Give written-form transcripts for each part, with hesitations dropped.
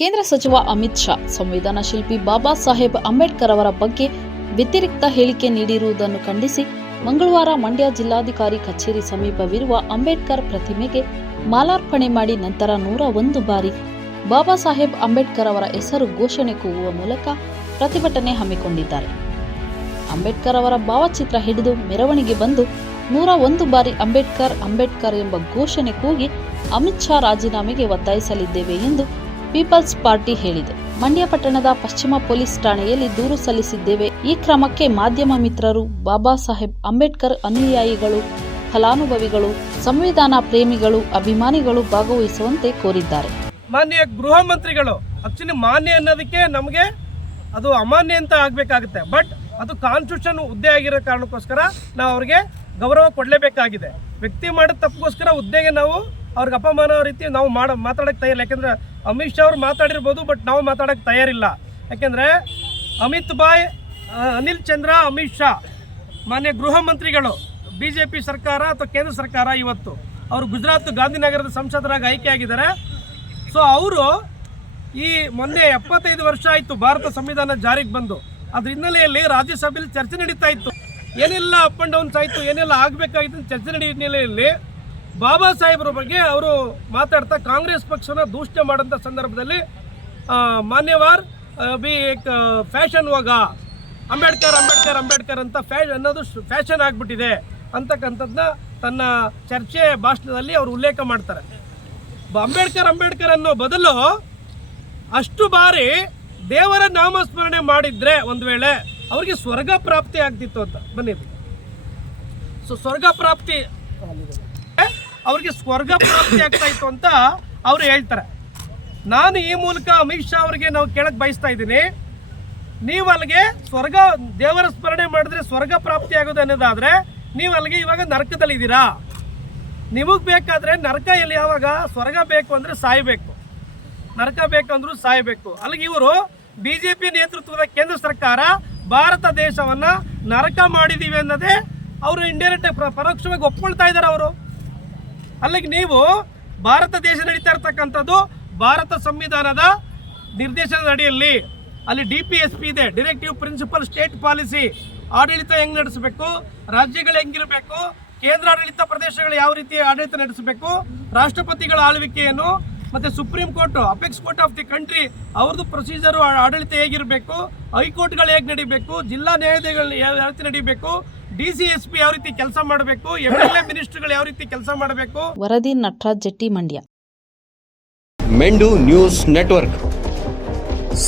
ಕೇಂದ್ರ ಸಚಿವ ಅಮಿತ್ ಶಾ ಸಂವಿಧಾನ ಶಿಲ್ಪಿ ಬಾಬಾ ಸಾಹೇಬ್ ಅಂಬೇಡ್ಕರ್ ಅವರ ಬಗ್ಗೆ ವ್ಯತಿರಿಕ್ತ ಹೇಳಿಕೆ ನೀಡಿರುವುದನ್ನು ಖಂಡಿಸಿ ಮಂಗಳವಾರ ಮಂಡ್ಯ ಜಿಲ್ಲಾಧಿಕಾರಿ ಕಚೇರಿ ಸಮೀಪವಿರುವ ಅಂಬೇಡ್ಕರ್ ಪ್ರತಿಮೆಗೆ ಮಾಲಾರ್ಪಣೆ ಮಾಡಿ ನಂತರ 101 ಬಾರಿ ಬಾಬಾ ಸಾಹೇಬ್ ಅಂಬೇಡ್ಕರ್ ಅವರ ಹೆಸರು ಘೋಷಣೆ ಕೂಗುವ ಮೂಲಕ ಪ್ರತಿಭಟನೆ ಹಮ್ಮಿಕೊಂಡಿದ್ದಾರೆ. ಅಂಬೇಡ್ಕರ್ ಅವರ ಭಾವಚಿತ್ರ ಹಿಡಿದು ಮೆರವಣಿಗೆ ಬಂದು 101 ಬಾರಿ ಅಂಬೇಡ್ಕರ್ ಅಂಬೇಡ್ಕರ್ ಎಂಬ ಘೋಷಣೆ ಕೂಗಿ ಅಮಿತ್ ಶಾ ರಾಜೀನಾಮೆಗೆ ಒತ್ತಾಯಿಸಲಿದ್ದೇವೆ ಎಂದು ಪೀಪಲ್ಸ್ ಪಾರ್ಟಿ ಹೇಳಿದೆ. ಮಂಡ್ಯ ಪಟ್ಟಣದ ಪಶ್ಚಿಮ ಪೊಲೀಸ್ ಠಾಣೆಯಲ್ಲಿ ದೂರು ಸಲ್ಲಿಸಿದ್ದೇವೆ. ಈ ಕ್ರಮಕ್ಕೆ ಮಾಧ್ಯಮ ಮಿತ್ರರು, ಬಾಬಾ ಸಾಹೇಬ್ ಅಂಬೇಡ್ಕರ್ ಅನುಯಾಯಿಗಳು, ಫಲಾನುಭವಿಗಳು, ಸಂವಿಧಾನ ಪ್ರೇಮಿಗಳು, ಅಭಿಮಾನಿಗಳು ಭಾಗವಹಿಸುವಂತೆ ಕೋರಿದ್ದಾರೆ. ಮಾನ್ಯ ಗೃಹ ಮಂತ್ರಿಗಳು ಆಕ್ಚುಲಿ ಮಾನ್ಯ ಅನ್ನೋದಕ್ಕೆ ನಮಗೆ ಅದು ಅಮಾನ್ಯ ಅಂತ ಆಗಬೇಕಾಗುತ್ತೆ. ಬಟ್ ಅದು ಕಾನ್ಸ್ಟಿಟ್ಯೂಷನ್ ಹುದ್ದೆ ಆಗಿರೋ ಕಾರಣಕ್ಕೋಸ್ಕರ ನಾವು ಅವ್ರಿಗೆ ಗೌರವ ಕೊಡಲೇಬೇಕಾಗಿದೆ. ವ್ಯಕ್ತಿ ಮಾಡಿದ ತಪ್ಪಿಗೋಸ್ಕರ ಹುದ್ದೆಗೆ ನಾವು ಅವ್ರಿಗೆ ಅಪಮಾನ ರೀತಿ ನಾವು ಮಾತಾಡೋಕ್ಕೆ ತಯಾರಿಲ್ಲ. ಯಾಕೆಂದರೆ ಅಮಿತ್ ಶಾ ಅವ್ರು ಮಾತಾಡಿರ್ಬೋದು, ಬಟ್ ನಾವು ಮಾತಾಡೋಕ್ಕೆ ತಯಾರಿಲ್ಲ. ಯಾಕೆಂದರೆ ಅನಿಲ್ ಚಂದ್ರ ಅಮಿತ್ ಶಾ ಮಾನ್ಯ ಗೃಹ ಮಂತ್ರಿಗಳು, BJP ಸರ್ಕಾರ ಅಥವಾ ಕೇಂದ್ರ ಸರ್ಕಾರ ಇವತ್ತು ಅವರು ಗುಜರಾತ್ ಗಾಂಧಿನಗರದ ಸಂಸದರಾಗಿ ಆಯ್ಕೆಯಾಗಿದ್ದಾರೆ. ಸೊ ಅವರು ಈ ಮೊನ್ನೆ 75 ವರ್ಷ ಆಯಿತು ಭಾರತ ಸಂವಿಧಾನ ಜಾರಿಗೆ ಬಂದು. ಅದ್ರ ಹಿನ್ನೆಲೆಯಲ್ಲಿ ರಾಜ್ಯಸಭೆಯಲ್ಲಿ ಚರ್ಚೆ ನಡೀತಾ ಇತ್ತು. ಏನೆಲ್ಲ ಅಪ್ ಆ್ಯಂಡ್ ಡೌನ್ಸ್ ಆಯಿತು, ಏನೆಲ್ಲ ಆಗಬೇಕಾಗಿತ್ತು ಚರ್ಚೆ ನಡೆಯುವ ಹಿನ್ನೆಲೆಯಲ್ಲಿ ಬಾಬಾ ಸಾಹೇಬ್ರ ಬಗ್ಗೆ ಅವರು ಮಾತಾಡ್ತಾ ಕಾಂಗ್ರೆಸ್ ಪಕ್ಷನ ದೂಷಣೆ ಮಾಡೋಂಥ ಸಂದರ್ಭದಲ್ಲಿ ಮಾನ್ಯವಾರ್ ಫ್ಯಾಷನ್ ಹೋಗ ಅಂಬೇಡ್ಕರ್ ಅಂಬೇಡ್ಕರ್ ಅಂಬೇಡ್ಕರ್ ಅಂತ ಅನ್ನೋದು ಫ್ಯಾಷನ್ ಆಗಿಬಿಟ್ಟಿದೆ ಅಂತಕ್ಕಂಥದ್ದನ್ನ ತನ್ನ ಚರ್ಚೆ ಭಾಷಣದಲ್ಲಿ ಅವರು ಉಲ್ಲೇಖ ಮಾಡ್ತಾರೆ. ಅಂಬೇಡ್ಕರ್ ಅಂಬೇಡ್ಕರ್ ಅನ್ನೋ ಬದಲು ಅಷ್ಟು ಬಾರಿ ದೇವರ ನಾಮಸ್ಮರಣೆ ಮಾಡಿದ್ರೆ ಒಂದು ವೇಳೆ ಅವ್ರಿಗೆ ಸ್ವರ್ಗ ಪ್ರಾಪ್ತಿ ಆಗ್ತಿತ್ತು ಅಂತ ಬಂದಿದೆ. ಸೊ ಸ್ವರ್ಗ ಪ್ರಾಪ್ತಿ ಅವ್ರಿಗೆ ಸ್ವರ್ಗ ಪ್ರಾಪ್ತಿ ಆಗ್ತಾ ಇತ್ತು ಅಂತ ಅವರು ಹೇಳ್ತಾರೆ. ನಾನು ಈ ಮೂಲಕ ಅಮಿತ್ ಶಾ ಅವರಿಗೆ ನಾವು ಕೇಳಕ್ಕೆ ಬಯಸ್ತಾ ಇದ್ದೀನಿ, ನೀವು ಅಲ್ಲಿಗೆ ದೇವರ ಸ್ಮರಣೆ ಮಾಡಿದ್ರೆ ಸ್ವರ್ಗ ಪ್ರಾಪ್ತಿ ಆಗೋದು ಅನ್ನೋದಾದರೆ ನೀವು ಅಲ್ಲಿಗೆ ಇವಾಗ ನರಕದಲ್ಲಿದ್ದೀರಾ. ನಿಮಗೆ ಬೇಕಾದರೆ ನರಕ ಎಲ್ಲಿ, ಯಾವಾಗ ಸ್ವರ್ಗ ಬೇಕು ಅಂದರೆ ಸಾಯಬೇಕು, ನರಕ ಬೇಕಂದ್ರೂ ಸಾಯಬೇಕು. ಅಲ್ಲಿಗೆ ಇವರು BJP ನೇತೃತ್ವದ ಕೇಂದ್ರ ಸರ್ಕಾರ ಭಾರತ ದೇಶವನ್ನು ನರಕ ಮಾಡಿದ್ದೀವಿ ಅನ್ನೋದೇ ಅವರು ಇಂಡೈರೆಕ್ಟ್ ಪರೋಕ್ಷವಾಗಿ ಒಪ್ಕೊಳ್ತಾ ಇದ್ದಾರೆ ಅವರು. ಅಲ್ಲಿಗೆ ನೀವು ಭಾರತ ದೇಶ ನಡೀತಾ ಇರ್ತಕ್ಕಂಥದ್ದು ಭಾರತ ಸಂವಿಧಾನದ ನಿರ್ದೇಶನದ ಅಡಿಯಲ್ಲಿ ಅಲ್ಲಿ DPSP ಇದೆ, ಡೈರೆಕ್ಟಿವ್ ಪ್ರಿನ್ಸಿಪಲ್ ಸ್ಟೇಟ್ ಪಾಲಿಸಿ. ಆಡಳಿತ ಹೆಂಗೆ ನಡೆಸಬೇಕು, ರಾಜ್ಯಗಳು ಹೆಂಗಿರಬೇಕು, ಕೇಂದ್ರ ಆಡಳಿತ ಪ್ರದೇಶಗಳು ಯಾವ ರೀತಿ ಆಡಳಿತ ನಡೆಸಬೇಕು, ರಾಷ್ಟ್ರಪತಿಗಳ ಆಳ್ವಿಕೆಯನ್ನು, ಮತ್ತು supreme court apex court of the country ಅವ್ರದ್ದು ಪ್ರೊಸೀಜರು ಆಡಳಿತ ಹೇಗಿರಬೇಕು, ಹೈಕೋರ್ಟ್ಗಳು ಹೇಗೆ ನಡೀಬೇಕು, ಜಿಲ್ಲಾ ನ್ಯಾಯಾಲಯಗಳು ಯಾವ ರೀತಿ ನಡೀಬೇಕು, DCSP ಯಾವ ರೀತಿ ಕೆಲಸ ಮಾಡಬೇಕು, MLA ಮಿನಿಸ್ಟರ್ಗಳು ಯಾವ ರೀತಿ ಕೆಲಸ ಮಾಡಬೇಕು. ವರದಿ ನಟರಾಜ್ ಜೆಟ್ಟಿ, ಮಂಡ್ಯ. ಮೆಂಡು ನ್ಯೂಸ್ ನೆಟ್ವರ್ಕ್,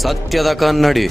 ಸತ್ಯದ ಕನ್ನಡಿ.